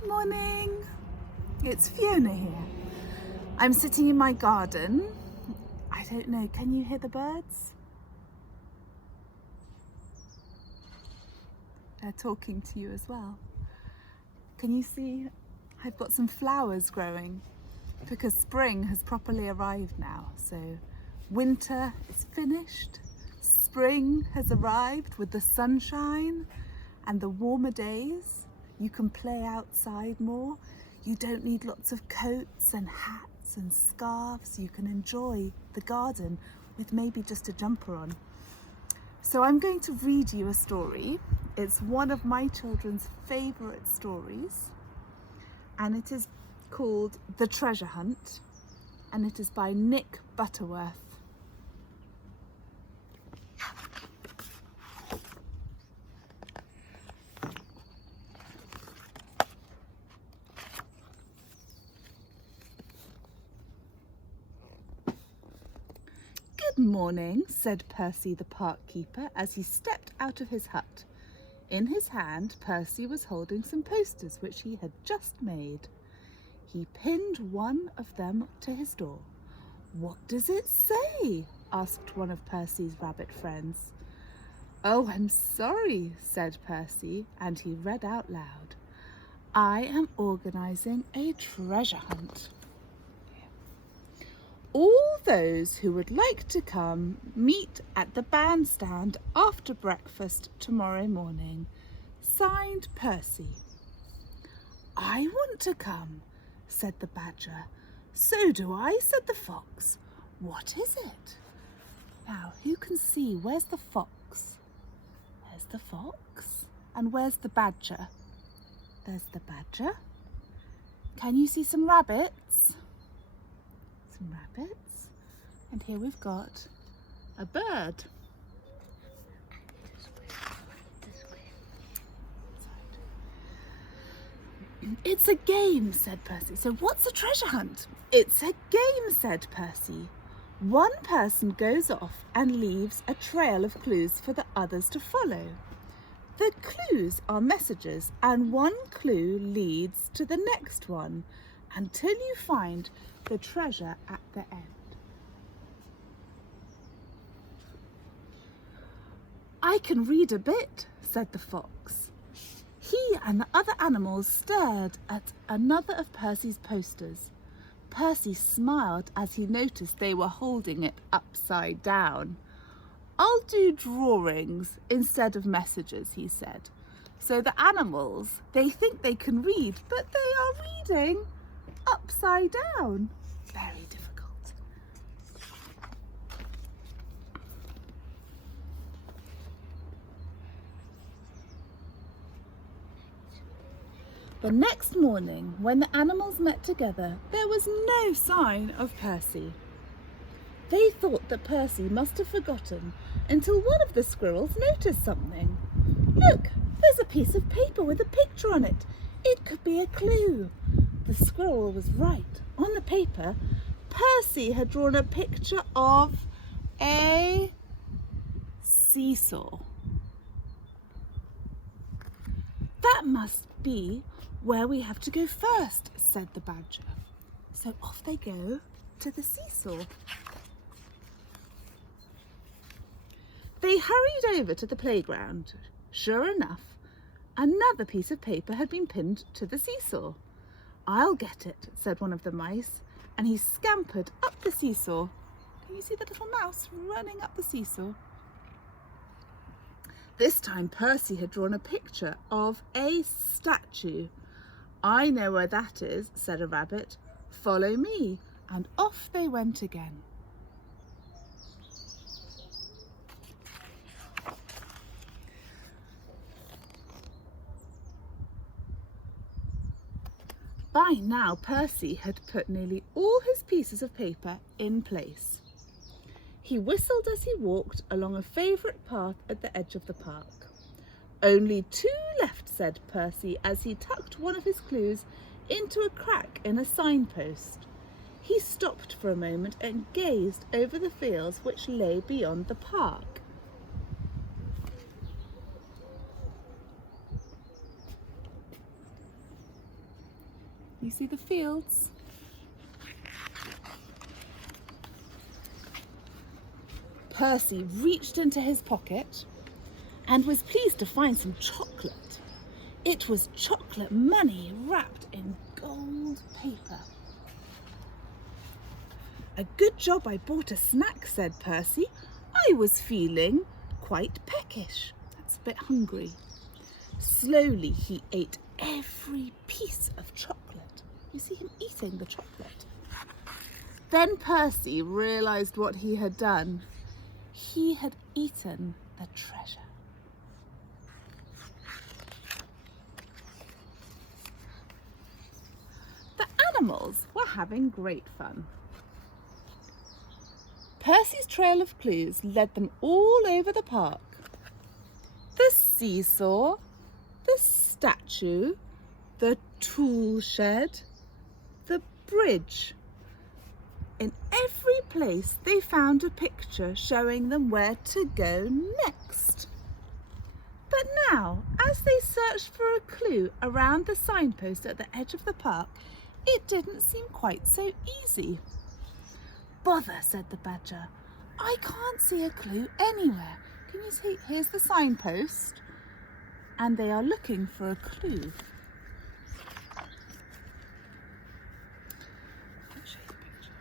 Good morning, it's Fiona here. I'm sitting in my garden. I don't know, can you hear the birds? They're talking to you as well. Can you see I've got some flowers growing because spring has properly arrived now. So winter is finished, spring has arrived with the sunshine and the warmer days. You can play outside more. You don't need lots of coats and hats and scarves. You can enjoy the garden with maybe just a jumper on. So I'm going to read you a story. It's one of my children's favourite stories, and it is called The Treasure Hunt, and it is by Nick Butterworth. Good morning, said Percy the park keeper as he stepped out of his hut. In his hand, Percy was holding some posters which he had just made. He pinned one of them to his door. "What does it say?" asked one of Percy's rabbit friends. "Oh, I'm sorry," said Percy, and he read out loud, "I am organising a treasure hunt. All those who would like to come meet at the bandstand after breakfast tomorrow morning. Signed, Percy." "I want to come," said the badger. "So do I," said the fox. "What is it?" Now, who can see? Where's the fox? There's the fox. And where's the badger? There's the badger. Can you see some rabbits? Some rabbits, and here we've got a bird. "It's a game," said Percy. "So what's a treasure hunt?" "It's a game," said Percy. "One person goes off and leaves a trail of clues for the others to follow. The clues are messages, and one clue leads to the next one until you find the treasure at the end." "I can read a bit," said the fox. He and the other animals stared at another of Percy's posters. Percy smiled as he noticed they were holding it upside down. "I'll do drawings instead of messages," he said. So the animals, they think they can read, but they are reading upside down. Very difficult. The next morning, when the animals met together, there was no sign of Percy. They thought that Percy must have forgotten until one of the squirrels noticed something. "Look, there's a piece of paper with a picture on it. It could be a clue." The squirrel was right. On the paper, Percy had drawn a picture of a seesaw. "That must be where we have to go first," said the badger. So off they go to the seesaw. They hurried over to the playground. Sure enough, another piece of paper had been pinned to the seesaw. "I'll get it," said one of the mice, and he scampered up the seesaw. Can you see the little mouse running up the seesaw? This time Percy had drawn a picture of a statue. "I know where that is," said a rabbit. "Follow me," and off they went again. By now, Percy had put nearly all his pieces of paper in place. He whistled as he walked along a favourite path at the edge of the park. "Only 2 left," said Percy as he tucked one of his clues into a crack in a signpost. He stopped for a moment and gazed over the fields which lay beyond the park. You see the fields? Percy reached into his pocket and was pleased to find some chocolate. It was chocolate money wrapped in gold paper. "A good job I bought a snack," said Percy. "I was feeling quite peckish." That's a bit hungry. Slowly he ate every piece of chocolate. You see him eating the chocolate. Then Percy realised what he had done. He had eaten the treasure. The animals were having great fun. Percy's trail of clues led them all over the park. The seesaw, the statue, the tool shed, the bridge. In every place they found a picture showing them where to go next. But now, as they searched for a clue around the signpost at the edge of the park, it didn't seem quite so easy. "Bother," said the badger. "I can't see a clue anywhere. Can you see? Here's the signpost, and they are looking for a clue." I'll show you the picture.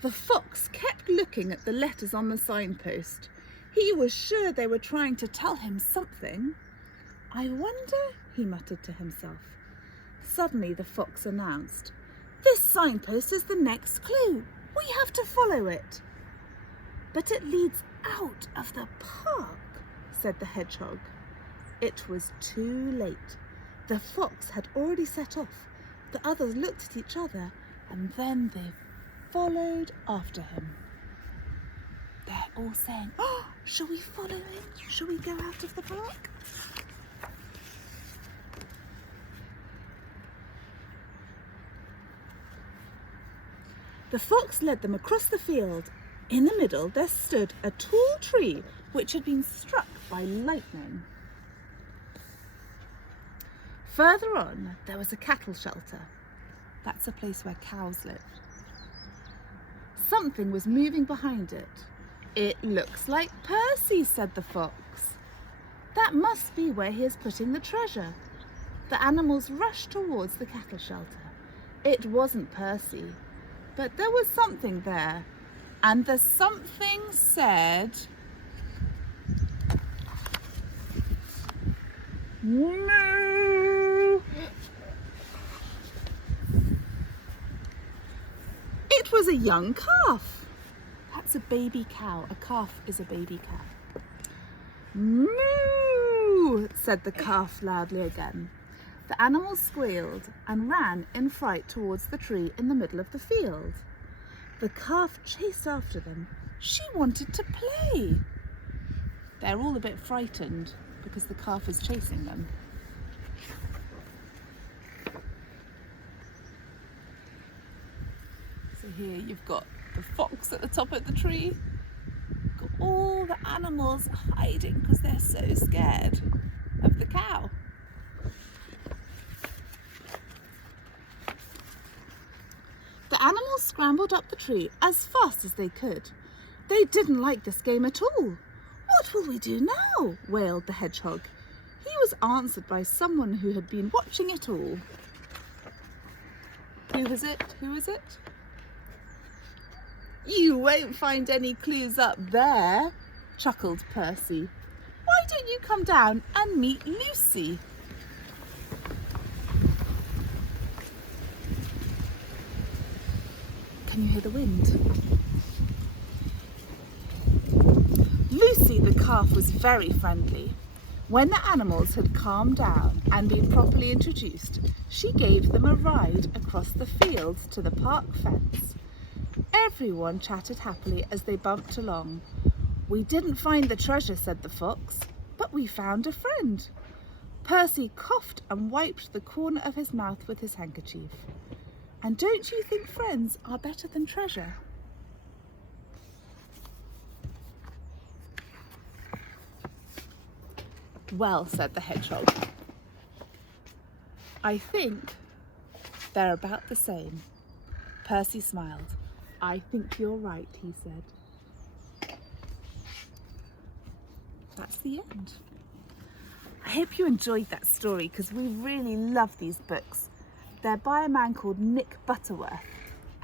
The fox kept looking at the letters on the signpost. He was sure they were trying to tell him something. "I wonder," he muttered to himself. Suddenly the fox announced, "This signpost is the next clue. We have to follow it." "But it leads out of the park," said the hedgehog. It was too late. The fox had already set off. The others looked at each other and then they followed after him. They're all saying, "Oh, shall we follow him? Shall we go out of the park?" The fox led them across the field. In the middle there stood a tall tree which had been struck by lightning. Further on there was a cattle shelter. That's a place where cows live. Something was moving behind it. "It looks like Percy," said the fox. "That must be where he is putting the treasure." The animals rushed towards the cattle shelter. It wasn't Percy. But there was something there, and the something said, "Moo!" It was a young calf. That's a baby cow. A calf is a baby cow. "Moo!" said the calf loudly again. The animals squealed and ran in fright towards the tree in the middle of the field. The calf chased after them. She wanted to play. They're all a bit frightened because the calf is chasing them. So here you've got the fox at the top of the tree. Got all the animals hiding because they're so scared of the cow. The animals scrambled up the tree as fast as they could. They didn't like this game at all. "What will we do now?" wailed the hedgehog. He was answered by someone who had been watching it all. Who was it? Who was it? "You won't find any clues up there," chuckled Percy. "Why don't you come down and meet Lucy?" Can you hear the wind? Lucy the calf was very friendly. When the animals had calmed down and been properly introduced, she gave them a ride across the fields to the park fence. Everyone chatted happily as they bumped along. "We didn't find the treasure," said the fox, "but we found a friend." Percy coughed and wiped the corner of his mouth with his handkerchief. And don't you think friends are better than treasure? "Well," said the hedgehog, I think they're about the same. Percy smiled. I think you're right, he said. That's the end. I hope you enjoyed that story because we really love these books. They're by a man called Nick Butterworth,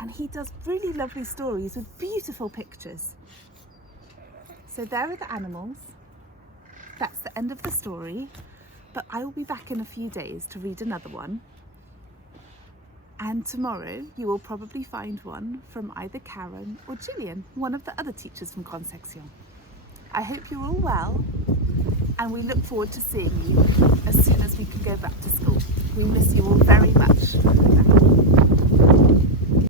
and he does really lovely stories with beautiful pictures. So there are the animals. That's the end of the story, but I will be back in a few days to read another one. And tomorrow you will probably find one from either Karen or Gillian, one of the other teachers from Concepcion. I hope you're all well, and we look forward to seeing you as soon as we can go back to school. We miss you all very much.